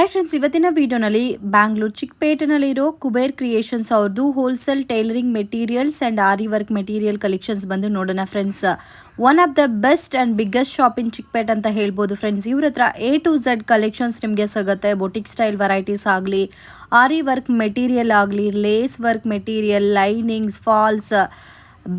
Hi friends, ಇವತ್ತಿನ ವಿಡಿಯೋನಲ್ಲಿ ಬ್ಯಾಂಗ್ಳೂರ್ ಚಿಕ್ಕಪೇಟೆನಲ್ಲಿರೋ ಕುಬೇರ್ ಕ್ರಿಯೇಷನ್ಸ್ ಅವ್ರದ್ದು wholesale tailoring materials and aari work material collections ಬಂದು ನೋಡೋಣ friends. One of the best and biggest shop in Chickpete ಅಂತ ಹೇಳ್ಬೋದು ಫ್ರೆಂಡ್ಸ್. ಇವ್ರ ಹತ್ರ A to Z ಕಲೆಕ್ಷನ್ಸ್ ನಿಮಗೆ ಸಿಗುತ್ತೆ. ಬೊಟಿಕ್ ಸ್ಟೈಲ್ ವೆರೈಟೀಸ್ ಆಗಲಿ, ಆರಿ ವರ್ಕ್ ಮೆಟೀರಿಯಲ್ ಆಗಲಿ, lace work material, linings, falls,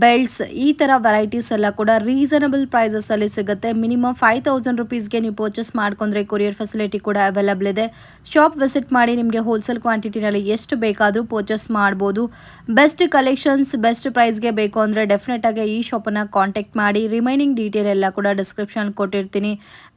belts, ಈ ಥರ ವೆರೈಟೀಸ್ ಎಲ್ಲ ಕೂಡ ರೀಸನಬಲ್ ಪ್ರೈಸಸಲ್ಲಿ ಸಿಗುತ್ತೆ. ಮಿನಿಮಮ್ 5000 ರುಪೀಸ್ಗೆ ನೀವು ಪರ್ಚೇಸ್ ಮಾಡ್ಕೊಂಡ್ರೆ ಕೊರಿಯರ್ ಫೆಸಿಲಿಟಿ ಕೂಡ ಅವೈಲಬಲ್ ಇದೆ. ಶಾಪ್ ವಿಸಿಟ್ ಮಾಡಿ ನಿಮಗೆ ಹೋಲ್ಸೇಲ್ ಕ್ವಾಂಟಿಟಿನಲ್ಲಿ ಎಷ್ಟು ಬೇಕಾದರೂ ಪರ್ಚೇಸ್ ಮಾಡ್ಬೋದು. ಬೆಸ್ಟ್ ಕಲೆಕ್ಷನ್ಸ್ ಬೆಸ್ಟ್ ಪ್ರೈಸ್ಗೆ ಬೇಕು ಅಂದರೆ ಡೆಫಿನೆಟಾಗಿ ಈ ಶಾಪನ್ನು ಕಾಂಟ್ಯಾಕ್ಟ್ ಮಾಡಿ. ರಿಮೈನಿಂಗ್ ಡೀಟೇಲ್ ಎಲ್ಲ ಕೂಡ ಡಿಸ್ಕ್ರಿಪ್ಷನ್ ಕೊಟ್ಟಿರ್ತೀನಿ.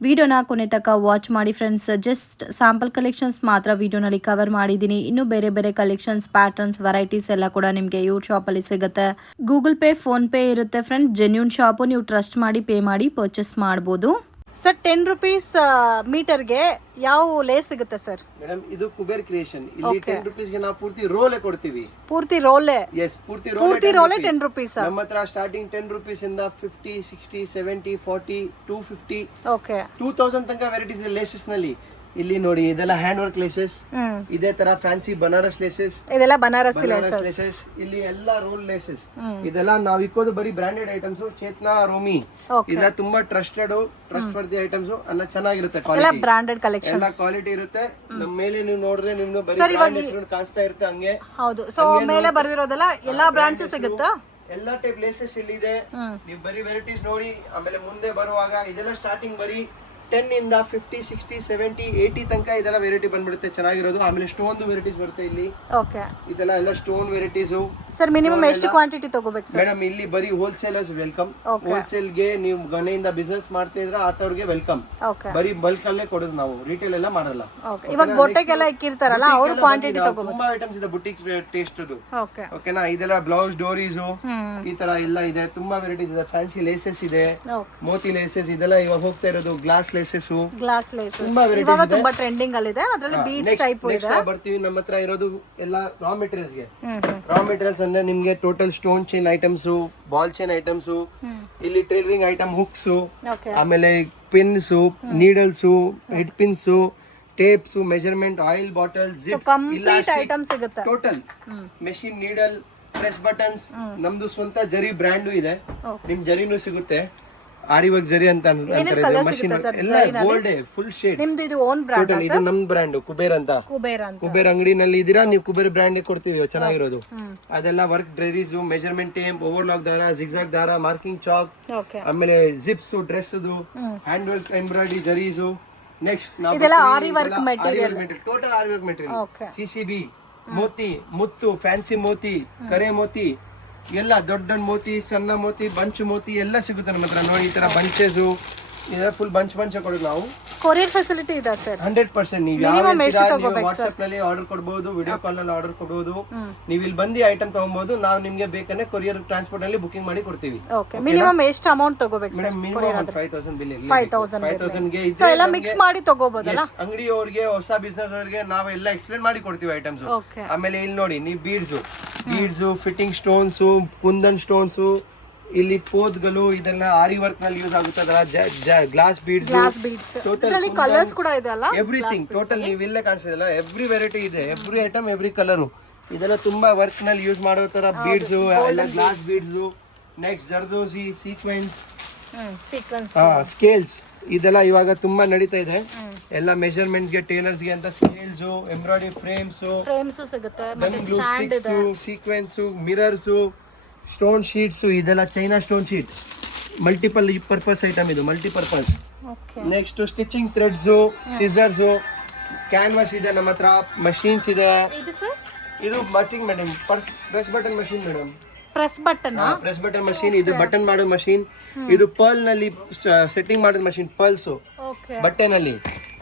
ವಿಡಿಯೋನ ಕೊನೆ ತನಕ ವಾಚ್ ಮಾಡಿ ಫ್ರೆಂಡ್ಸ್. ಜಸ್ಟ್ ಸ್ಯಾಂಪಲ್ ಕಲೆಕ್ಷನ್ಸ್ ಮಾತ್ರ ವಿಡಿಯೋನಲ್ಲಿ ಕವರ್ ಮಾಡಿದ್ದೀನಿ. ಇನ್ನು ಬೇರೆ ಬೇರೆ ಕಲೆಕ್ಷನ್ಸ್, ಪ್ಯಾಟರ್ನ್ಸ್, ವೆರೈಟೀಸ್ ಎಲ್ಲ ಕೂಡ ನಿಮಗೆ ಇವ್ರ ಶಾಪಲ್ಲಿ ಸಿಗುತ್ತೆ. ಗೂಗಲ್ ಪೇ, ಫೋನ್ ಪೇ ಇರುತ್ತೆ ಫ್ರೆಂಡ್. ಜೆನ್ಯೂನ್ ಶಾಪು, ನೀವು ಟ್ರಸ್ಟ್ ಮಾಡಿ ಪೇ ಮಾಡಿ ಪರ್ಚೇಸ್ ಮಾಡ್ಬೋದು. ಸರ್, 10 ರೂಪೀಸ್ ಮೀಟರ್ಗೆ ಯಾವ ಲೇಸ್ ಸಿಗುತ್ತೆ ಸರ್? ಮೇಡಮ್, ಇದು ಕುಬೇರ್ ಕ್ರಿಯೇಷನ್. ಇಲ್ಲಿ 10 ರೂಪೀಸ್ಗೆ ನಾವು ಪೂರ್ತಿ ರೋಲೇ ಕೊಡ್ತೀವಿ. ಪೂರ್ತಿ ರೋಲೇ? ಎಸ್, ಪೂರ್ತಿ ರೋಲೇ 10 ರೂಪೀಸ್. ನಮ್ಮ ಹತ್ರ ಸ್ಟಾರ್ಟಿಂಗ್ 10 ರೂಪೀಸ್ ಇಂದ 50, 60, 70, 40, 250, ಓಕೆ, 2000 ತನಕ ವೆರೈಟೀಸ್ ಇದೆ ಲೇಸಸ್ ನಲ್ಲಿ. ಇಲ್ಲಿ ನೋಡಿ, ಇದೆಲ್ಲ ಹ್ಯಾಂಡ್ ವರ್ಕ್ ಲೇಸಸ್. ಇದೇ ತರ ಫ್ಯಾನ್ಸಿ ಬನಾರಸ್ ಲೇಸಸ್, ಇದೆಲ್ಲ ಬನಾರಸಿ ಲೇಸಸ್. ಇಲ್ಲಿ ಎಲ್ಲ ರೋಲ್ ಲೇಸಸ್. ಇದೆಲ್ಲ ನಾವ್ ಇಕ್ಕೋದು ಬರೀ ಬ್ರಾಂಡೆಡ್ ಐಟಮ್ಸ್. ಚೇತನಾ, ರೋಮಿ, ಇದೆಲ್ಲ ತುಂಬಾ ಟ್ರಸ್ಟ್ ವರ್ದಿ ಐಟಮ್ಸ್. ಎಲ್ಲ ಚೆನ್ನಾಗಿರುತ್ತೆ. ಬ್ರಾಂಡೆಡ್ ಕಲೆಕ್ಷನ್, ಎಲ್ಲ ಕ್ವಾಲಿಟಿ ಇರುತ್ತೆ. ನಮ್ಮ ಮೇಲೆ ನೀವು ನೋಡಿದ್ರೆ ನಿಮ್ಗೆ ಬರೀ ಬ್ರಾಂಡ್ ಹೆಸರು ಕಾಣಿಸ್ತಾ ಇರುತ್ತೆ. ಹಂಗೆ ಹೌದು. ಸೊ ಮೇಲೆ ಬರೆದಿರೋದೆಲ್ಲ ಎಲ್ಲಾ ಬ್ರಾಂಡ್ಸ್ ಸಿಗುತ್ತಾ? ಎಲ್ಲಾ ಟೈಪ್ ಲೇಸಸ್ ಇಲ್ಲಿ ಇದೆ. ನೀವು ಬರೀ ವೆರೈಟೀಸ್ ನೋಡಿ. ಆಮೇಲೆ ಮುಂದೆ ಬರುವಾಗ ಇದೆಲ್ಲ ಸ್ಟಾರ್ಟಿಂಗ್ ಬರೀ 10 ಇಂದ 50, 60, 70, 80 ತನಕ ಇದೆಲ್ಲ ವೆರೈಟಿ ಬಂದ್ಬಿಡುತ್ತೆ ಚೆನ್ನಾಗಿರೋದು. ಆಮೇಲೆ ಸ್ಟೋನ್ ವೆರೈಟೀಸ್ ಬರುತ್ತೆ ಇಲ್ಲಿ. ಓಕೆ, ಇದೆಲ್ಲ ಎಲ್ಲ ಸ್ಟೋನ್ ವೆರೈಟೀಸ್. ಸರ್, ಮಿನಿಮಮ್ ಎಷ್ಟು ಕ್ವಾಂಟಿಟಿ ತಗೋಬೇಕು ಸರ್? ಮೇಡಮ್, ಇಲ್ಲಿ ಬರೀ ಹೋಲ್ಸೇಲರ್ಸ್ ವೆಲ್ಕಮ್. ಹೋಲ್ಸೇಲ್ ಗೆ ನೀವು ಮನೆಯಿಂದ ಬಿಸ್ನೆಸ್ ಮಾಡ್ತಾ ಇದ್ರೆ ಆತವ್ರಿಗೆ ವೆಲ್ಕಮ್. ಬರೀ ಬಲ್ಕ್ ಅಲ್ಲೇ ಕೊಡೋದು ನಾವು, ರಿಟೇಲ್ ಎಲ್ಲ ಮಾಡಲ್ಲ. ಇವಾಗ ಬೊಟ್ಟೆಗೆಲ್ಲ ಇಕ್ಕಿರ್ತಾರಲ್ಲ, ಅವರು ಕ್ವಾಂಟಿಟಿ ತಗೋಬೇಕು. ತುಂಬಾ ಐಟಮ್ಸ್ ಇದೆ ಬುಟಿಕ್ ಟೇಸ್ಟ್. ಓಕೆನಾ? ಇದೆಲ್ಲ ಬ್ಲೌಸ್, ಡೋರೀಸ್, ಈ ತರ ಎಲ್ಲ ಇದೆ. ತುಂಬಾ ವೆರೈಟೀಸ್ ಇದೆ. ಫ್ಯಾನ್ಸಿ ಲೇಸಸ್ ಇದೆ, ಮೋತಿ ಲೇಸಸ್. ಇದೆಲ್ಲ ಇವಾಗ ಹೋಗ್ತಾ ಇರೋದು ಗ್ಲಾಸ್ ಲೇಸಸ್. ಗ್ಲಾಸ್ ಲೇಸಸ್ ಇವಾಗ ತುಂಬಾ ಟ್ರೆಂಡಿಂಗ್ ಅಲ್ಲಿ ಇದೆ. ಅದರಲ್ಲಿ ಬೀಡ್ಸ್ ಟೈಪ್ ಇದೆ. ಬರ್ತೀವಿ. ನಮ್ಮ ಹತ್ರ ಇರೋದು ಎಲ್ಲ ರಾ ಮೆಟೀರಿಯಲ್ಸ್ ಗೆ. ರಾ ಮೆಟೀರಿಯಲ್ಸ್ ಅಂದ್ರೆ ನಿಮ್ಗೆ total stone chain items, ball chain items, ಇಲ್ಲಿ ಟೈಲರಿಂಗ್ ಐಟಮ್, ಹುಕ್ಸ್, ಆಮೇಲೆ pins, needles, head pins, tapes, measurement, oil bottle, zips, complete item ಸಿಗುತ್ತೆ. Total machine, needle, press buttons. ನಮ್ದು ಸ್ವಂತ ಜರಿ ಬ್ರ್ಯಾಂಡು ಇದೆ. ನಿಮ್ ಜರಿನೂ ಸಿಗುತ್ತೆ. ಆರಿ ವರ್ಕ್ ಜರಿ ಅಂತ ಅಂತಾರೆ. ಮಷೀನ್ ಎಲ್ಲ ಗೋಲ್ಡ್, ಫುಲ್ ಶೇಡ್. ನಿಮ್ದು ಇದು ಓನ್ ಬ್ರಾಂಡ್? ಇದು ನಮ್ ಬ್ರ್ಯಾಂಡ್ ಕುಬೇರ್ ಅಂತ. ಕುಬೇರ್ ಅಂಗಡಿನಲ್ಲಿ ಇದೀರಾ ನೀವು, ಕುಬೇರ್ ಬ್ರ್ಯಾಂಡ್ ಕೊಡ್ತೀವಿ ಚೆನ್ನಾಗಿರೋದು. ಅದೆಲ್ಲ ವರ್ಕ್ ಡ್ರೆರೀಸ್, ಮೆಜರ್ಮೆಂಟ್ ಟೇಪ್, ಓವರ್ಲಾಕ್ ದಾರ, ಜಿಗ್ಜಾಗ್ ದಾರ, ಮಾರ್ಕಿಂಗ್ ಚಾಕ್, ಆಮೇಲೆ zips, dress, hand work, embroidery, zaris. Next aari work material, total aari work material. CCB, ಮೋತಿ, ಮುತ್ತು, ಫ್ಯಾನ್ಸಿ ಮೋತಿ, ಕರೆ ಮೋತಿ, ಎಲ್ಲ ದೊಡ್ಡ ಮೋತಿ, ಸಣ್ಣ ಮೋತಿ, ಬಂಚ್ ಮೋತಿ ಎಲ್ಲ ಸಿಗುತ್ತೆ ನಮ್ಮ ಹತ್ರ. ನೋಡಿ, ಈ ತರ ಬಂಚಸ್, ಇದೆಲ್ಲ ಫುಲ್ ಬಂಚ್ ಕೊಡೋದು ನಾವು. ಕೊರಿಯರ್ ಫೆಸಿಲಿಟಿ ಇದೆ ಸರ್? 100%. ನೀವು ವಾಟ್ಸ್ಆಪ್ ನಲ್ಲಿ ಆರ್ಡರ್ ಕೊಡಬಹುದು, ವಿಡಿಯೋ ಕಾಲ್ ನಲ್ಲಿ ಆರ್ಡರ್ ಕೊಡಬಹುದು. ನೀವು ಇಲ್ಲಿ ಬಂದು ಐಟಮ್ ತಗೊಬಹುದು. ನಾವು ನಿಮ್ಗೆ ಬೇಕಂದ್ರೆ ಕೊರಿಯರ್ ಟ್ರಾನ್ಸ್ಪೋರ್ಟ್ ನಲ್ಲಿ ಬುಕಿಂಗ್ ಮಾಡಿ ಕೊಡ್ತೀವಿ. ಮಿನಿಮಮ್ ಎಷ್ಟು ಅಮೌಂಟ್ ತಗೋಬೇಕು ಸರ್? ಮಿನಿಮಮ್ 5000 ಬಿಲ್ ಇರಲಿ. 5000 ಗೆ ಎಲ್ಲ ಮಿಕ್ಸ್ ಮಾಡಿ ತಗೋಬಹುದಲ್ಲ? ಅಂಗಡಿಯವರಿಗೆ, ಹೊಸ ಬಿಸ್ನೆಸ್ ಅವರಿಗೆ ನಾವೆಲ್ಲ ಎಕ್ಸ್ಪ್ಲೇನ್ ಮಾಡಿ ಕೊಡ್ತೀವಿ ಐಟಮ್ಸ್. ಆಮೇಲೆ ಇಲ್ಲಿ ನೋಡಿ, ನೀವು beads, fitting stones, kundan stones, ಇಲ್ಲಿ ಪೋದ್ಗಳು, ಇದೆಲ್ಲ ಆರಿ ವರ್ಕ್ ನಲ್ಲಿ ಯೂಸ್ ಆಗುತ್ತೆ. ಗ್ಲಾಸ್ ಬೀಡ್ಸ್, ಟೋಟಲ್ ಕಲರ್ಸ್ ಕೂಡ ಇದೆ ಅಲ್ಲ? ಎವ್ರಿಥಿಂಗ್ ಟೋಟಲ್ ನೀವು ಇಲ್ಲೇ ಕಾಣಿಸ್ತಿದೆಲ್ಲ, ಎವ್ರಿ ವೆರೈಟಿ ಇದೆ. Every item, every colour. ಇದೆಲ್ಲ ತುಂಬಾ ವರ್ಕ್ ನಲ್ಲಿ ಯೂಸ್ ಮಾಡೋ ತರ ಬೀಡ್ಸ್, ಎಲ್ಲ glass beads. Next zardozi, sequence, scales, ಇದೆಲ್ಲ ಇವಾಗ ತುಂಬಾ ನಡೀತಾ ಇದೆ. ಎಲ್ಲ ಮೆಜರ್ಮೆಂಟ್ ಗೆ, ಟೇಲರ್ಸ್ ಗೆ ಅಂತ ಸ್ಕೇಲ್ಸ್, ಎಂಬ್ರಾಯ್ಡರಿ ಫ್ರೇಮ್ಸ್ ಸಿಗುತ್ತೆ, ಸೀಕ್ವೆನ್ಸ್, ಮಿರರ್ಸ್, ಸ್ಟೋನ್ ಶೀಟ್ಸ್. ಇದೆಲ್ಲ China stone sheet, multiple purpose item. ಇದು multipurpose. Next stitching threads, scissors, canvas ಇದೆ ನಮ್ಮ ಹತ್ರ. ಮಷೀನ್ಸ್ ಇದೆ. ಇದು ಬಟಿಂಗ್ madam, press button machine madam. Press button machine. ಇದು ಬಟನ್ ಮಾಡೋ ಮಷೀನ್. ಇದು ಪರ್ಲ್ ನಲ್ಲಿ ಸೆಟ್ಟಿಂಗ್ ಮಾಡೋದು ಮಷೀನ್, ಪರ್ಲ್ಸ್ ಬಟ್ಟೆ ನಲ್ಲಿ.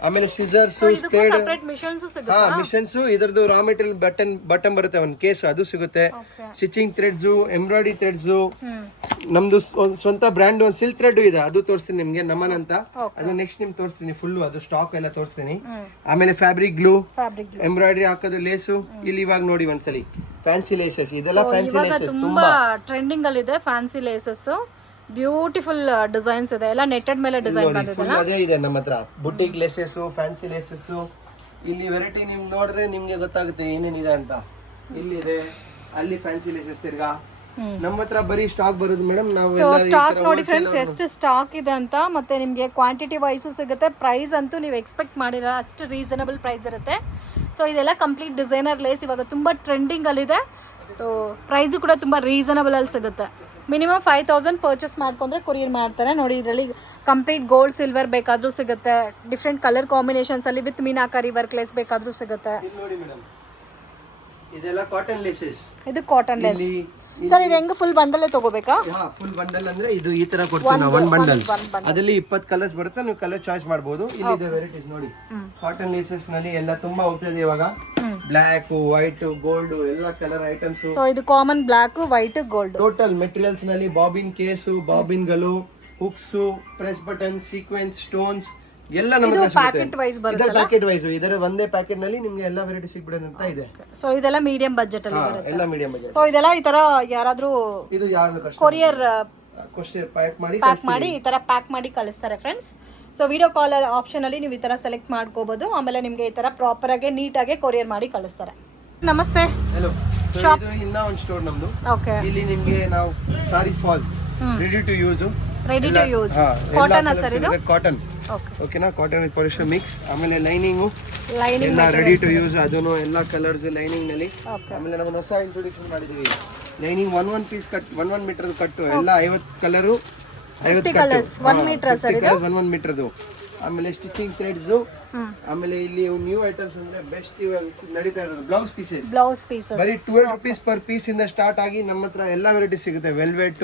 ಆಮೇಲೆ ಸಿಸರ್ಸ್, ಸ್ಪೇಡ್, ಮಿಷನ್ಸ್. ಇದರದ್ದು ರಾ ಮೆಟೀರಿಯಲ್ ಬಟನ್ ಬರುತ್ತೆ, ಒಂದು ಕೇಸ್, ಅದು ಸಿಗುತ್ತೆ. Stitching threads, embroidery threads. ನಮ್ದು ಸ್ವಂತ ಬ್ರ್ಯಾಂಡ್ ಒಂದು ಸಿಲ್ಕ್ ಥ್ರೆಡ್ ಇದೆ, ಅದು ತೋರಿಸ್ತೀನಿ ನಿಮ್ಗೆ, ನಮನ್ ಅಂತ. ಅದು ನೆಕ್ಸ್ಟ್ ನಿಮ್ಗೆ ತೋರಿಸ್ತೀನಿ ಫುಲ್, ಅದು ಸ್ಟಾಕ್ ಎಲ್ಲ ತೋರಿಸ್ತೀನಿ. ಆಮೇಲೆ ಫ್ಯಾಬ್ರಿಕ್ ಗ್ಲೂ, ಎಂಬ್ರಾಯ್ಡರಿ ಹಾಕೋದು, ಲೇಸು. ಇಲ್ಲಿ ಇವಾಗ ನೋಡಿ ಒಂದ್ಸಲಿ ಫ್ಯಾನ್ಸಿ ಲೇಸಸ್. ಇದೆಲ್ಲ ಫ್ಯಾನ್ಸಿ ಲೇಸಸ್ ತುಂಬಾ ಟ್ರೆಂಡಿಂಗ್ ಅಲ್ಲಿ ಇದೆ. ಫ್ಯಾನ್ಸಿ ಲೇಸಸ್, ಬ್ಯೂಟಿಫುಲ್ ಡಿಸೈನ್ಸ್ ಇದೆ. ಎಲ್ಲ ನೆಟ್ಟೆಡ್ ಮೇಲೆ ಡಿಸೈನ್ ಬಂದಿದೆ. ಅದೇ ಇದೆ ನಮ್ಮ ಹತ್ರ. ಬುಟಿಕ್ ಲೇಸಸ್, ಫ್ಯಾನ್ಸಿ ಲೇಸಸ್, ಇಲ್ಲಿ ವೆರೈಟಿ ನಿಮ್ಗೆ ನೋಡ್ರೆ ನಿಮ್ಗೆ ಗೊತ್ತಾಗುತ್ತೆ ಏನೇನಿದೆ ಅಂತ. ಇಲ್ಲಿದೆ, ಅಲ್ಲಿ ಫ್ಯಾನ್ಸಿ ಲೇಸಸ್ ತಿರ್ಗಾ. ನಮ್ಮ ಹತ್ರ ಬರೀ ಸ್ಟಾಕ್ ಬರೋದು ಮೇಡಮ್. ನಾವು ಸೊ ಸ್ಟಾಕ್ ನೋಡಿ ಫ್ರೆಂಡ್ಸ್ ಎಷ್ಟು ಸ್ಟಾಕ್ ಇದೆ ಅಂತ, ಮತ್ತೆ ನಿಮಗೆ ಕ್ವಾಂಟಿಟಿ ವೈಸು ಸಿಗುತ್ತೆ. ಪ್ರೈಸ್ ಅಂತೂ ನೀವು ಎಕ್ಸ್ಪೆಕ್ಟ್ ಮಾಡಿರೋ ಅಷ್ಟು ರೀಸನಬಲ್ ಪ್ರೈಸ್ ಇರುತ್ತೆ. ಸೊ ಇದೆಲ್ಲ ಕಂಪ್ಲೀಟ್ ಡಿಸೈನರ್ ಲೇಸ್, ಇವಾಗ ತುಂಬ ಟ್ರೆಂಡಿಂಗಲ್ಲಿದೆ. ಸೊ ಪ್ರೈಸು ಕೂಡ ತುಂಬ ರೀಸನಬಲಲ್ಲಿ ಸಿಗುತ್ತೆ. ಮಿನಿಮಮ್ 5000 ಪರ್ಚೇಸ್ ಮಾಡ್ಕೊಂಡ್ರೆ ಕೊರಿಯರ್ ಮಾಡ್ತಾರೆ. ನೋಡಿ ಇದರಲ್ಲಿ ಕಂಪ್ಲೀಟ್ ಗೋಲ್ಡ್ ಸಿಲ್ವರ್ ಬೇಕಾದರೂ ಸಿಗುತ್ತೆ, ಡಿಫ್ರೆಂಟ್ ಕಲರ್ ಕಾಂಬಿನೇಷನ್ಸಲ್ಲಿ ವಿತ್ ಮೀನಾಕಾರಿ ವರ್ಕ್ ಲೇಸ್ ಬೇಕಾದರೂ ಸಿಗುತ್ತೆ. ನೋಡಿ ಮೇಡಮ್, ಇದೆಲ್ಲ ಕಾಟನ್ ಲೇಸಸ್. ಇದು ಕಾಟನ್ ಲೇಸ್ ಸರ್. ಇದು ಹೆಂಗೆ ಫುಲ್ ಬಂಡಲ್ಲೇ ತಗೋಬೇಕಾ? ಫುಲ್ ಬಂಡಲ್ ಅಂದ್ರೆ ಇದು ಈ ತರ ಕೊಡ್ತೀವಿ ನಾವು. ಒನ್ ಬಂಡಲ್ ಅದರಲ್ಲಿ 20 ಕಲರ್ಸ್ ಬರುತ್ತೆ, ನೀವು ಕಲರ್ ಚಾಯ್ಸ್ ಮಾಡಬಹುದು. ಇಲ್ಲಿ ವೆರೈಟೀಸ್ ನೋಡಿ, ಕಾಟನ್ ಲೇಸಸ್ ನಲ್ಲಿ ಎಲ್ಲ ತುಂಬಾ ಹೋಗ್ತದೆ ಇವಾಗ. ಬ್ಲಾಕ್, ವೈಟ್, ಗೋಲ್ಡ್ ಎಲ್ಲ ಕಲರ್ ಐಟಮ್ಸ್. ಸೊ ಇದು common black, white, gold. Total materials ನಲ್ಲಿ ಬಾಬಿನ್ ಕೇಸು, ಬಾಬಿನ್ ಗಳು, hooks, press button, sequins, stones ಎಲ್ಲ ನಮಗೆ ಪ್ಯಾಕೆಟ್ ವೈಸ್ ಬರುತ್ತೆ. ಪ್ಯಾಕೆಟ್ ವೈಸ್ ಇದರ ಒಂದೇ ಪ್ಯಾಕೆಟ್ ನಲ್ಲಿ ನಿಮ್ಗೆ ಎಲ್ಲ ವೆರೈಟಿ ಸಿಗ್ಬಿಡೋದು ಅಂತ ಇದೆ. ಸೊ ಇದೆಲ್ಲ ಮೀಡಿಯಂ ಬಜೆಟ್ ಅಲ್ಲಿ ಬರುತ್ತೆ. ಎಲ್ಲ ಮೀಡಿಯಂ ಬಜೆಟ್. ಸೊ ಇದೆಲ್ಲ ಈ ತರ ಯಾರಾದ್ರೂ ಇದು ಯಾರು ಕೊರಿಯರ್ ಪ್ಯಾಕ್ ಮಾಡಿ ಈ ತರ ಪ್ಯಾಕ್ ಮಾಡಿ ಕಳಿಸ್ತಾರೆ friends. So video call option ಅಲ್ಲಿ ನೀವು ಈ ತರ ಸೆಲೆಕ್ಟ್ ಮಾಡ್ಕೋಬಹುದು. ಆಮೇಲೆ ನಿಮ್ಗೆ ಈ ತರ ಪ್ರಾಪರ್ ಆಗಿ ನೀಟ್ ಆಗಿ ಕೊರಿಯರ್ ಮಾಡಿ ಕಳಿಸ್ತಾರೆ. ನಮಸ್ತೆ. ಹೆಲೋ. ಇದು ಇನ್ನ ಒಂದು ಸ್ಟೋರ್ ನಮ್ದು. ಓಕೆ. ಇಲ್ಲಿ ನಿಮ್ಗೆ ನಾವು sari falls ready to use. Ready to use cotton sir ಇದು. ಕಾಟನ್. ಓಕೆನಾ, ಕಾಟನ್ ವಿತ್ ಪಾಲಿಸ್ಟರ್ ಮಿಕ್ಸ್. ಆಮೇಲೆ ಲೈನಿಂಗು ಎಲ್ಲ ರೆಡಿ ಟು ಯೂಸ್, ಅದನ್ನು ಎಲ್ಲ ಕಲರ್ಸ್ ಲೈನಿಂಗ್ ನಲ್ಲಿ. ಆಮೇಲೆ ನಾವು ಹೊಸ ಇಂಟ್ರೊಡ್ಯೂಷನ್ ಮಾಡಿದೀವಿ. Lining one piece cut, 1 metre ಕಟ್ಟು, ಎಲ್ಲ 50 ಕಲರು, 50 ಕಲರ್ಸ್ 1 ಮೀಟರ್ ಸರ್ ಇದು. 1 ಮೀಟರ್ದು. ಆಮೇಲೆ ಸ್ಟಿಚಿಂಗ್ ಥ್ರೆಡ್ಸ್. ಆಮೇಲೆ ಇಲ್ಲಿ ನ್ಯೂ ಐಟಮ್ಸ್ ಅಂದ್ರೆ ಬೆಸ್ಟ್ ನಡೀತಾ ಇರೋದು ಬ್ಲೌಸ್ ಪೀಸಸ್. ಬರೀ 12 rupees ಪರ್ ಪೀಸ್ ಇಂದ ಸ್ಟಾರ್ಟ್ ಆಗಿ ನಮ್ಮ ಹತ್ರ ಎಲ್ಲ ವೆರೈಟಿ ಸಿಗುತ್ತೆ. ವೆಲ್ವೆಟ್,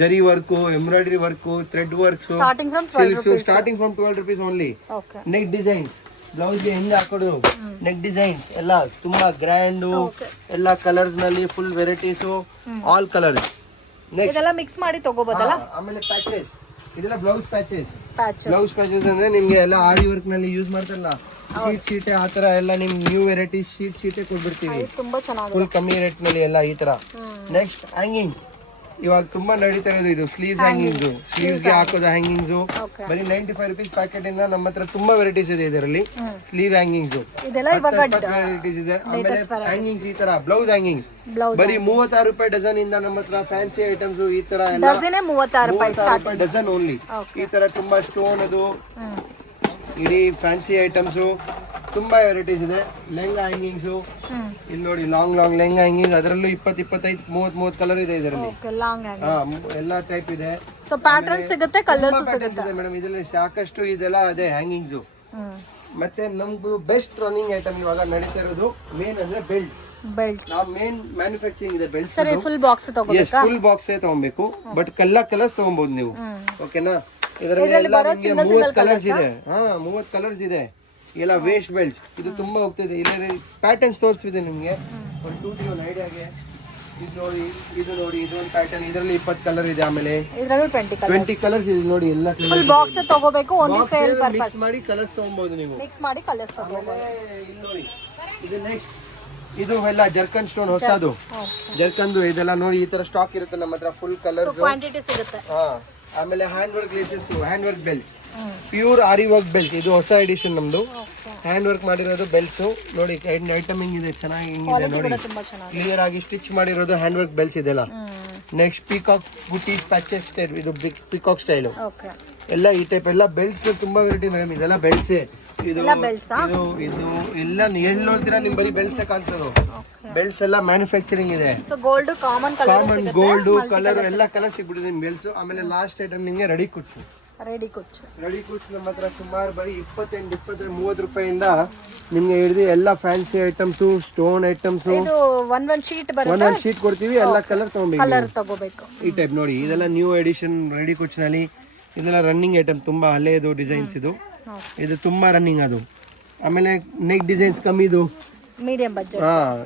ಜರಿ work, embroidery work, thread work, starting from 12 rupees only. Neck designs, blouse ಗೆ ಹೆಂಗ್ ಹಾಕೋದು, ನೆಕ್ ಡಿಸೈನ್ಸ್ ಎಲ್ಲ ತುಂಬಾ ಗ್ರ್ಯಾಂಡ್. ಎಲ್ಲ ಕಲರ್ಸ್ ನಲ್ಲಿ ಫುಲ್ ವೆರೈಟೀಸ್, ಆಲ್ ಕಲರ್ಸ್. ಇದೆಲ್ಲ ಮಿಕ್ಸ್ ಮಾಡಿ ತಗೋಬೋದಲ್ಲ. ಆಮೇಲೆ ಪ್ಯಾಚಸ್, ಇದೆಲ್ಲ ಬ್ಲೌಸ್ ಪ್ಯಾಚಸ್ ಅಂದ್ರೆ ನಿಮ್ಗೆ ಎಲ್ಲ ಆರಿ ವರ್ಕ್ ನಲ್ಲಿ ಯೂಸ್ ಮಾಡ್ತಾರಲ್ಲ, ಶೀಟ್ ಆ ತರ ಎಲ್ಲ ನಿಮ್ಗೆ ನ್ಯೂ ವೆರೈಟಿ ಶೀಟ್ ಕೊಡ್ಬಿಡ್ತೀವಿ ತುಂಬಾ ಚೆನ್ನಾಗಿ, ಫುಲ್ ಕಮ್ಮಿ ರೇಟ್ ನಲ್ಲಿ ಎಲ್ಲ ಈ ತರ. ನೆಕ್ಸ್ಟ್ ಹ್ಯಾಂಗಿಂಗ್ಸ್, ಇವಾಗ ತುಂಬಾ ನಡೀತಾ ಇರೋದು ಇದು ಸ್ಲೀವ್ಸ್ ಹ್ಯಾಂಗಿಂಗ್ಸ್. ಸ್ಲೀವ್ಸ್ ಗೆ ಹಾಕೋದು ಹ್ಯಾಂಗಿಂಗ್ಸ್ ಬರೀ 95 rupees ಪ್ಯಾಕೆಟ್ ಇಂದ ನಮ್ಮ ಹತ್ರ ತುಂಬಾ ವೆರೈಟೀಸ್ ಇದೆ ಇದರಲ್ಲಿ. ಸ್ಲೀವ್ ಹ್ಯಾಂಗಿಂಗ್ಸ್ ವೆರೈಟೀಸ್ ಇದೆ. ಆಮೇಲೆ ಹ್ಯಾಂಗಿಂಗ್ಸ್ ಈ ತರ ಬ್ಲೌಸ್ ಹ್ಯಾಂಗಿಂಗ್ಸ್ ಬರೀ 36 ರೂಪಾಯಿ ಡಜನ್ ಇಂದ ನಮ್ಮ ಹತ್ರ ಫ್ಯಾನ್ಸಿ ಐಟಮ್ಸ್ ಈ ತರ ಎಲ್ಲ 36 ರೂಪಾಯಿ ಡಜನ್ ಓನ್ಲಿ. ಈ ತರ ತುಂಬಾ ಸ್ಟೋನ್ ಅದು ಇಡೀ ಫ್ಯಾನ್ಸಿ ಐಟಮ್ಸ್ ತುಂಬಾ ವೆರೈಟೀಸ್ ಇದೆ. ಲೆಹಂಗಾ ಹ್ಯಾಂಗಿಂಗ್ಸ್ ಇಲ್ಲಿ ನೋಡಿ, ಲಾಂಗ್ ಲೆಹಂಗಾ ಹ್ಯಾಂಗಿಂಗ್, ಅದರಲ್ಲೂ 20, 25, 30 ಕಲರ್ ಇದೆ ಇದರಲ್ಲಿ. ಎಲ್ಲ ಟೈಪ್ ಇದೆ. ಸೊ ಪ್ಯಾಟರ್ನ್ ಸಿಗುತ್ತೆ, ಕಲರ್ಸ್ ಸಿಗುತ್ತೆ ಮೇಡಮ್. ಇದರಲ್ಲಿ ಸಾಕಷ್ಟು ಇದೆಲ್ಲ ಅದೇ ಹ್ಯಾಂಗಿಂಗ್ಸ್. ಮತ್ತೆ ನಮ್ದು ಬೆಸ್ಟ್ ರನ್ನಿಂಗ್ ಐಟಮ್ ಇವಾಗ ನಡೀತಾ ಇರೋದು ಮೇನ್ ಅಂದ್ರೆ ಬೆಲ್ಟ್ಸ್. ನಾವು ಮೇನ್ ಮ್ಯಾನುಫ್ಯಾಕ್ಚರಿಂಗ್ ಇದೆ ಬೆಲ್ಟ್ಸ್. ಫುಲ್ ಬಾಕ್ಸ್ ತಗೋಬೇಕಾ? ಫುಲ್ ಬಾಕ್ಸ್ ತಗೊಬೇಕು, ಬಟ್ ಕಲರ್ಸ್ ತಗೊಬಹುದು ನೀವು. ಓಕೆನಾ, ಇದರಲ್ಲಿ 30 ಕಲರ್ಸ್ ಇದೆ. 30 ಕಲರ್ಸ್ ಇದೆ. ಎಲ್ಲ ವೇಸ್ಟ್ ಬೆಲ್ಟ್ಸ್, ಇದು ತುಂಬಾ ಹೋಗ್ತಿದೆ. ಇಲ್ಲಿ ಪ್ಯಾಟರ್ನ್ಸ್ ತೋರಿಸ್ತಿದೆ ನಿಮ್ಗೆ ಒಂದು 2-3 ಒಂದು ಐಡಿಯಾಗೆ. ಇದು ನೋಡಿ ಇದೊಂದು ಪ್ಯಾಟರ್ನ್, ಇದರಲ್ಲಿ 20 ಕಲರ್ ಇದೆ. ಆಮೇಲೆ 20 ಕಲರ್ಸ್ ಇದೆ ನೋಡಿ. ಎಲ್ಲ ಫುಲ್ ಬಾಕ್ಸ್ ತಗೋಬೇಕು, ಓನ್ಲಿ ಸೇಲ್ ಪರ್ಪಸ್. ಮಿಕ್ಸ್ ಮಾಡಿ ಕಲರ್ಸ್ ತಗೊಬಹುದು ನೀವು. ಮಿಕ್ಸ್ ಮಾಡಿ ಕಲರ್ಸ್ ತಗೋಬಹುದು. ಇಲ್ಲಿ ನೋಡಿ, ಇದು ನೆಕ್ಸ್ಟ್ ಇದು ಎಲ್ಲ ಜರ್ಕನ್ ಸ್ಟೋನ್ ಹೊಸದು. ಜರ್ಕನ್ದು ಇದೆಲ್ಲ ನೋಡಿ ಈ ತರ ಸ್ಟಾಕ್ ಇರುತ್ತೆ ನಮ್ಮ ಹತ್ರ, ಫುಲ್ ಕಲರ್ಸ್ ಕ್ವಾಂಟಿಟಿ ಸಿಗುತ್ತೆ. ಆಮೇಲೆ hand work laces, hand work belts, pure aari work belt. ಇದು ಹೊಸ ಎಡಿಷನ್ ನಮ್ದು, ಹ್ಯಾಂಡ್ ವರ್ಕ್ ಮಾಡಿರೋದು ಬೆಲ್ಟ್ಸ್. ನೋಡಿ ಐಟಮ್ ಹಿಂಗಿದೆ, ಚೆನ್ನಾಗಿ ಹಿಂಗಿದೆ ನೋಡಿ, ಕ್ಲಿಯರ್ ಆಗಿ ಸ್ಟಿಚ್ ಮಾಡಿರೋದು ಹ್ಯಾಂಡ್ ವರ್ಕ್ ಬೆಲ್ಟ್ಸ್ ಇದೆಲ್ಲ. Next peacock bootis patches style, ಇದು ಪೀಕಾಕ್ ಸ್ಟೈಲ್ ಎಲ್ಲ ಈ ಟೈಪ್ ಎಲ್ಲ ಬೆಲ್ಟ್ಸ್ ತುಂಬಾ ವೆರೈಟಿ ಮೇಡಮ್. ಇದೆಲ್ಲ ಬೆಲ್ಟ್ಸ್. ಇದು ಎಲ್ಲ ಎಲ್ಲಿ ನೋಡ್ತೀರಾ ನಿಮ್ ಬರೀ ಬೆಲ್ಟ್ಸ್ ಕಾಣಿಸೋದು. ಬೆಲ್ಟ್ಸ್ ಎಲ್ಲ ಮ್ಯಾನುಫ್ಯಾಕ್ಚರಿಂಗ್ ಇದೆ. ಗೋಲ್ಡ್ ಕಾಮನ್ ಗೋಲ್ಡ್ ಕಲರ್ ಎಲ್ಲ ಕಲರ್ ಸಿಗ್ಬಿಟ್ಟಿದೆ ನಿಮ್ ಬೆಲ್ಟ್ಸ್. ಆಮೇಲೆ ಲಾಸ್ಟ್ ಐಟಮ್ ನಿಮ್ಗೆ ರೆಡಿ ಕುಚ್ಚು ನಮ್ಮ ಹತ್ರ ಸುಮಾರು ಬರೀ 28-30 ರೂಪಾಯಿಂದ ನಿಮ್ಗೆ ಹಿಡಿದು ಎಲ್ಲ ಫ್ಯಾನ್ಸಿ ಐಟಮ್ಸ್, ಸ್ಟೋನ್ ಐಟಮ್ಸ್, ಒಂದೊಂದು ಶೀಟ್ ಕೊಡ್ತೀವಿ. ಎಲ್ಲ ಕಲರ್ ತಗೋಬೇಕು. ಈ ಟೈಪ್ ನೋಡಿ, ಇದೆಲ್ಲ ನ್ಯೂ ಎಡಿಷನ್ ರೆಡಿ ಕುಚ್ನಲ್ಲಿ. ಇದೆಲ್ಲ ರನ್ನಿಂಗ್ ಐಟಮ್, ತುಂಬಾ ಹಳೆಯದು ಡಿಸೈನ್ಸ್. ಇದು ತುಂಬಾ ರನ್ನಿಂಗ್ ಅದು. ಆಮೇಲೆ ನೆಕ್ ಡಿಸೈನ್ಸ್ ಕಮ್ಮಿ, ಇದು ಮೀಡಿಯಂ ಬಜೆಟ್.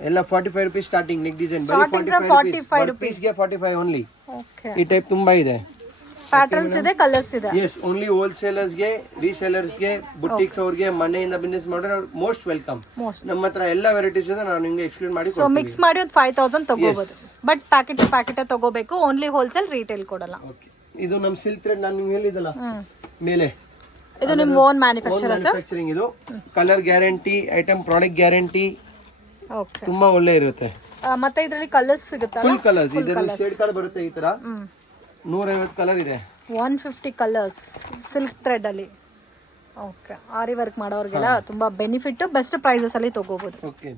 ಎಲ್ಲ 45 ರೂಪೀಸ್ ಸ್ಟಾರ್ಟಿಂಗ್ ನೆಕ್ ಡಿಸೈನ್. ಬರೀ 45 ರೂಪೀಸ್ಗೆ 45 ಓನ್ಲಿ. ಈ ಟೈಪ್ ತುಂಬಾ ಇದೆ. ಪ್ಯಾಟರ್ನ್ಸ್ ಇದೆ, ಕಲರ್ಸ್ ಇದೆ. ಎಸ್, ಓನ್ಲಿ ಹೋಲ್ಸೇಲರ್ಸ್ ಗೆ, ರೀಸೇಲರ್ಸ್ ಗೆ, ಬುಟಿಕ್ಸ್ ಅವ್ರಿಗೆ, ಮನೆಯಿಂದ ಬಿಸ್ನೆಸ್ ಮಾಡೋರು ಮೋಸ್ಟ್ ವೆಲ್ಕಮ್. ನಮ್ಮ ಹತ್ರ ಎಲ್ಲ ವೆರೈಟೀಸ್ ಇದೆ, ನಾನು ನಿಮಗೆ ಎಕ್ಸ್ಪ್ಲೇನ್ ಮಾಡಿ. ಸೊ ಮಿಕ್ಸ್ ಮಾಡಿ ಒಂದು 5000 ತಗೋಬಹುದು, ಬಟ್ ಪ್ಯಾಕೆಟ್ ತಗೋಬೇಕು. ಓನ್ಲಿ ಹೋಲ್ಸೇಲ್, ರೀಟೇಲ್ ಕೊಡಲ್ಲ. ಇದು ನಮ್ ಸಿಲ್ಕ್ ಥ್ರೆಡ್ ನಾನು ನಿಮ್ಗೆ ಹೇಳಿದಲ್ಲ ಮೇಲೆ, ಇದು ನಿಮ್ಮ ಓನ್ ಮ್ಯಾನುಫ್ಯಾಕ್ಚರ್ ಸರ್? ಮ್ಯಾನುಫ್ಯಾಕ್ಚರಿಂಗ್ ಇದು. Colour guarantee, item product guarantee okay. ತುಂಬಾ ಒಳ್ಳೆ ಇರುತ್ತೆ. ಮತ್ತೆ ಇದರಲ್ಲಿ ಕಲರ್ಸ್ ಸಿಗುತ್ತಲ್ಲ? ಫುಲ್ ಕಲರ್ಸ್, ಇದರಲ್ಲಿ ಶೇಡ್ ಕಲರ್ ಬರುತ್ತೆ ಈ ತರ. 150 ಕಲರ್ ಇದೆ. 150 ಕಲರ್ಸ್ ಸಿಲ್ಕ್ ಥ್ರೆಡ್ ಅಲ್ಲಿ. ಓಕೆ. ಆರಿ ವರ್ಕ್ ಮಾಡೋರಿಗೆಲ್ಲ ತುಂಬಾ ಬೆನಿಫಿಟ್, ಬೆಸ್ಟ್ ಪ್ರೈಸಸ್ ಅಲ್ಲಿ ತಗೋಬಹುದು. ಓಕೆ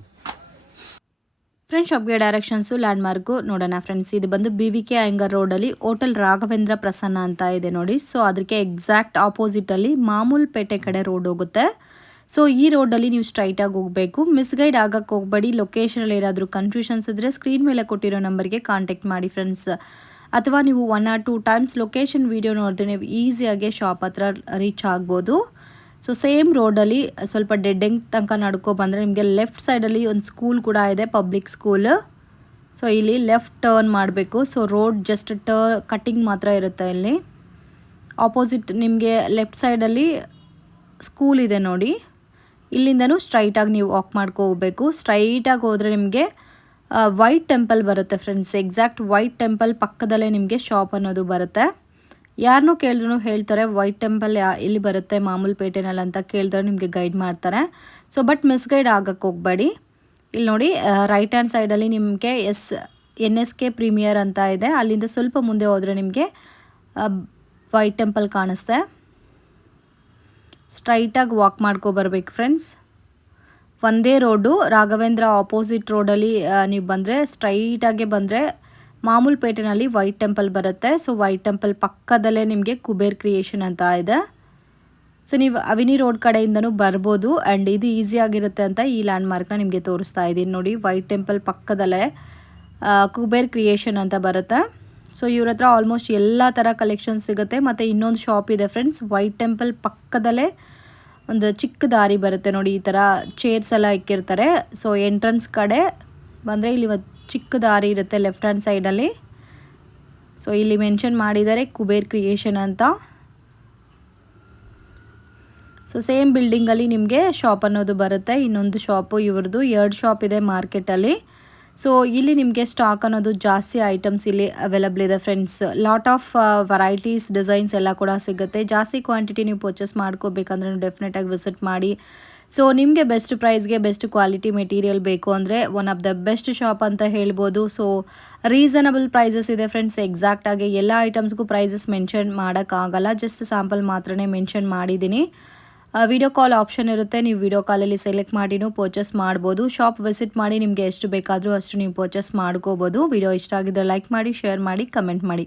ಫ್ರೆಂಡ್ಸ್, ಶಾಪ್ಗೆ ಡೈರೆಕ್ಷನ್ಸು ಲ್ಯಾಂಡ್ಮಾರ್ಕು ನೋಡೋಣ ಫ್ರೆಂಡ್ಸ್. ಇದು ಬಂದು BVK ಅಯ್ಯಂಗಾರ್ ರೋಡಲ್ಲಿ ಹೋಟೆಲ್ ರಾಘವೇಂದ್ರ ಪ್ರಸನ್ನ ಅಂತ ಇದೆ ನೋಡಿ. ಸೊ ಅದಕ್ಕೆ ಎಕ್ಸಾಕ್ಟ್ ಆಪೋಸಿಟಲ್ಲಿ ಮಾಮೂಲ್ ಪೇಟೆ ಕಡೆ ರೋಡ್ ಹೋಗುತ್ತೆ. ಸೊ ಈ ರೋಡಲ್ಲಿ ನೀವು ಸ್ಟ್ರೈಟಾಗಿ ಹೋಗಬೇಕು. ಮಿಸ್ಗೈಡ್ ಆಗಕ್ಕೆ ಹೋಗಬೇಡಿ. ಲೊಕೇಶನಲ್ಲಿ ಏನಾದರೂ ಕನ್ಫ್ಯೂಷನ್ಸ್ ಇದ್ದರೆ ಸ್ಕ್ರೀನ್ ಮೇಲೆ ಕೊಟ್ಟಿರೋ ನಂಬರ್ಗೆ ಕಾಂಟ್ಯಾಕ್ಟ್ ಮಾಡಿ ಫ್ರೆಂಡ್ಸ್. ಅಥವಾ ನೀವು 1 or 2 ಟೈಮ್ಸ್ ಲೊಕೇಶನ್ ವೀಡಿಯೋ ನೋಡಿದ್ರೆ ನೀವು ಈಸಿಯಾಗಿ ಶಾಪ್ ಹತ್ರ ರೀಚ್ ಆಗ್ಬೋದು. ಸೊ ಸೇಮ್ ರೋಡಲ್ಲಿ ಸ್ವಲ್ಪ ಡೆಡ್ ಎಂಡ್ ತನಕ ನಡ್ಕೊ ಬಂದರೆ ನಿಮಗೆ ಲೆಫ್ಟ್ ಸೈಡಲ್ಲಿ ಒಂದು ಸ್ಕೂಲ್ ಕೂಡ ಇದೆ, ಪಬ್ಲಿಕ್ ಸ್ಕೂಲ್. ಸೊ ಇಲ್ಲಿ ಲೆಫ್ಟ್ ಟರ್ನ್ ಮಾಡಬೇಕು. ಸೊ ರೋಡ್ ಜಸ್ಟ್ ಕಟ್ಟಿಂಗ್ ಮಾತ್ರ ಇರುತ್ತೆ. ಇಲ್ಲಿ ಆಪೋಸಿಟ್ ನಿಮಗೆ ಲೆಫ್ಟ್ ಸೈಡಲ್ಲಿ ಸ್ಕೂಲ್ ಇದೆ ನೋಡಿ. ಇಲ್ಲಿಂದನೂ ಸ್ಟ್ರೈಟಾಗಿ ನೀವು ವಾಕ್ ಮಾಡ್ಕೊ ಹೋಗಬೇಕು. ಸ್ಟ್ರೈಟಾಗಿ ಹೋದರೆ ನಿಮಗೆ ವೈಟ್ ಟೆಂಪಲ್ ಬರುತ್ತೆ ಫ್ರೆಂಡ್ಸ್. ಎಕ್ಸಾಕ್ಟ್ ವೈಟ್ ಟೆಂಪಲ್ ಪಕ್ಕದಲ್ಲೇ ನಿಮಗೆ ಶಾಪ್ ಅನ್ನೋದು ಬರುತ್ತೆ. ಯಾರನ್ನೂ ಕೇಳಿದ್ರು ಹೇಳ್ತಾರೆ ವೈಟ್ ಟೆಂಪಲ್ ಎಲ್ಲಿ ಬರುತ್ತೆ ಮಾಮೂಲು ಪೇಟೆನಲ್ಲಿ ಅಂತ ಕೇಳಿದ್ರೆ ನಿಮಗೆ ಗೈಡ್ ಮಾಡ್ತಾರೆ. ಸೊ ಬಟ್ ಮಿಸ್ಗೈಡ್ ಆಗಕ್ಕೆ ಹೋಗಬೇಡಿ. ಇಲ್ಲಿ ನೋಡಿ ರೈಟ್ ಹ್ಯಾಂಡ್ ಸೈಡಲ್ಲಿ ನಿಮಗೆ NSK ಪ್ರೀಮಿಯರ್ ಅಂತ ಇದೆ. ಅಲ್ಲಿಂದ ಸ್ವಲ್ಪ ಮುಂದೆ ಹೋದರೆ ನಿಮಗೆ ವೈಟ್ ಟೆಂಪಲ್ ಕಾಣಿಸ್ತೆ. ಸ್ಟ್ರೈಟಾಗಿ ವಾಕ್ ಮಾಡ್ಕೊ ಬರ್ಬೇಕು ಫ್ರೆಂಡ್ಸ್. ಒಂದೇ ರೋಡು, ರಾಘವೇಂದ್ರ ಆಪೋಸಿಟ್ ರೋಡಲ್ಲಿ ನೀವು ಬಂದರೆ ಸ್ಟ್ರೈಟಾಗೆ ಬಂದರೆ ಮಾಮೂಲ್ ಪೇಟೆನಲ್ಲಿ ವೈಟ್ ಟೆಂಪಲ್ ಬರುತ್ತೆ. ಸೊ ವೈಟ್ ಟೆಂಪಲ್ ಪಕ್ಕದಲ್ಲೇ ನಿಮಗೆ ಕುಬೇರ್ ಕ್ರಿಯೇಷನ್ ಅಂತ ಇದೆ. ಸೊ ನೀವು ಅವಿನಿ ರೋಡ್ ಕಡೆಯಿಂದನೂ ಬರ್ಬೋದು. ಆ್ಯಂಡ್ ಇದು ಈಸಿಯಾಗಿರುತ್ತೆ ಅಂತ ಈ ಲ್ಯಾಂಡ್ಮಾರ್ಕ್ನ ನಿಮಗೆ ತೋರಿಸ್ತಾ ಇದ್ದೀನಿ ನೋಡಿ. ವೈಟ್ ಟೆಂಪಲ್ ಪಕ್ಕದಲ್ಲೇ ಕುಬೇರ್ ಕ್ರಿಯೇಷನ್ ಅಂತ ಬರುತ್ತೆ. ಸೊ ಇವ್ರ ಹತ್ರ ಆಲ್ಮೋಸ್ಟ್ ಎಲ್ಲ ಥರ ಕಲೆಕ್ಷನ್ಸ್ ಸಿಗುತ್ತೆ. ಮತ್ತು ಇನ್ನೊಂದು ಶಾಪ್ ಇದೆ ಫ್ರೆಂಡ್ಸ್, ವೈಟ್ ಟೆಂಪಲ್ ಪಕ್ಕದಲ್ಲೇ ಒಂದು ಚಿಕ್ಕ ದಾರಿ ಬರುತ್ತೆ ನೋಡಿ. ಈ ಥರ ಚೇರ್ಸ್ ಎಲ್ಲ ಇಕ್ಕಿರ್ತಾರೆ. ಸೊ ಎಂಟ್ರೆನ್ಸ್ ಕಡೆ ಬಂದರೆ ಇಲ್ಲಿ ಒಂದು ಚಿಕ್ಕ ದಾರಿ ಇರುತ್ತೆ ಲೆಫ್ಟ್ ಹ್ಯಾಂಡ್ ಸೈಡಲ್ಲಿ. ಸೊ ಇಲ್ಲಿ ಮೆನ್ಷನ್ ಮಾಡಿದ್ದಾರೆ ಕುಬೇರ್ ಕ್ರಿಯೇಷನ್ ಅಂತ. ಸೊ ಸೇಮ್ ಬಿಲ್ಡಿಂಗಲ್ಲಿ ನಿಮಗೆ ಶಾಪ್ ಅನ್ನೋದು ಬರುತ್ತೆ. ಇನ್ನೊಂದು ಶಾಪು ಇವ್ರದ್ದು, 2 ಶಾಪ್ ಇದೆ ಮಾರ್ಕೆಟಲ್ಲಿ. ಸೊ ಇಲ್ಲಿ ನಿಮಗೆ ಸ್ಟಾಕ್ ಅನ್ನೋದು ಜಾಸ್ತಿ ಐಟಮ್ಸ್ ಇಲ್ಲಿ ಅವೈಲಬಲ್ ಇದೆ friends. Lot of varieties, designs ಎಲ್ಲ ಕೂಡ ಸಿಗುತ್ತೆ. ಜಾಸ್ತಿ ಕ್ವಾಂಟಿಟಿ ನೀವು ಪರ್ಚೇಸ್ ಮಾಡ್ಕೋಬೇಕಂದ್ರೆ ನೀವು ಡೆಫಿನೆಟಾಗಿ ವಿಸಿಟ್ ಮಾಡಿ. ಸೊ ನಿಮಗೆ ಬೆಸ್ಟ್ ಪ್ರೈಸ್ಗೆ ಬೆಸ್ಟ್ ಕ್ವಾಲಿಟಿ ಮೆಟೀರಿಯಲ್ ಬೇಕು ಅಂದರೆ one of the best shop ಅಂತ ಹೇಳ್ಬೋದು. ಸೊ ರೀಸನಬಲ್ ಪ್ರೈಸಸ್ ಇದೆ ಫ್ರೆಂಡ್ಸ್. ಎಕ್ಸಾಕ್ಟಾಗಿ ಎಲ್ಲ ಐಟಮ್ಸ್ಗೂ ಪ್ರೈಸಸ್ ಮೆನ್ಷನ್ ಮಾಡೋಕ್ಕಾಗಲ್ಲ, ಜಸ್ಟ್ ಸ್ಯಾಂಪಲ್ ಮಾತ್ರನೇ ಮೆನ್ಷನ್ ಮಾಡಿದ್ದೀನಿ. ವಿಡಿಯೋ ಕಾಲ್ ಆಪ್ಷನ್ ಇರುತ್ತೆ, ನೀವು ವಿಡಿಯೋ ಕಾಲಲ್ಲಿ ಸೆಲೆಕ್ಟ್ ಮಾಡಿನೂ ಪರ್ಚೇಸ್ ಮಾಡ್ಬೋದು. ಶಾಪ್ ವಿಸಿಟ್ ಮಾಡಿ ನಿಮಗೆ ಎಷ್ಟು ಬೇಕಾದರೂ ಅಷ್ಟು ನೀವು ಪರ್ಚೇಸ್ ಮಾಡ್ಕೋಬೋದು. ವಿಡಿಯೋ ಇಷ್ಟ ಆಗಿದ್ದರೆ ಲೈಕ್ ಮಾಡಿ, ಶೇರ್ ಮಾಡಿ, ಕಮೆಂಟ್ ಮಾಡಿ.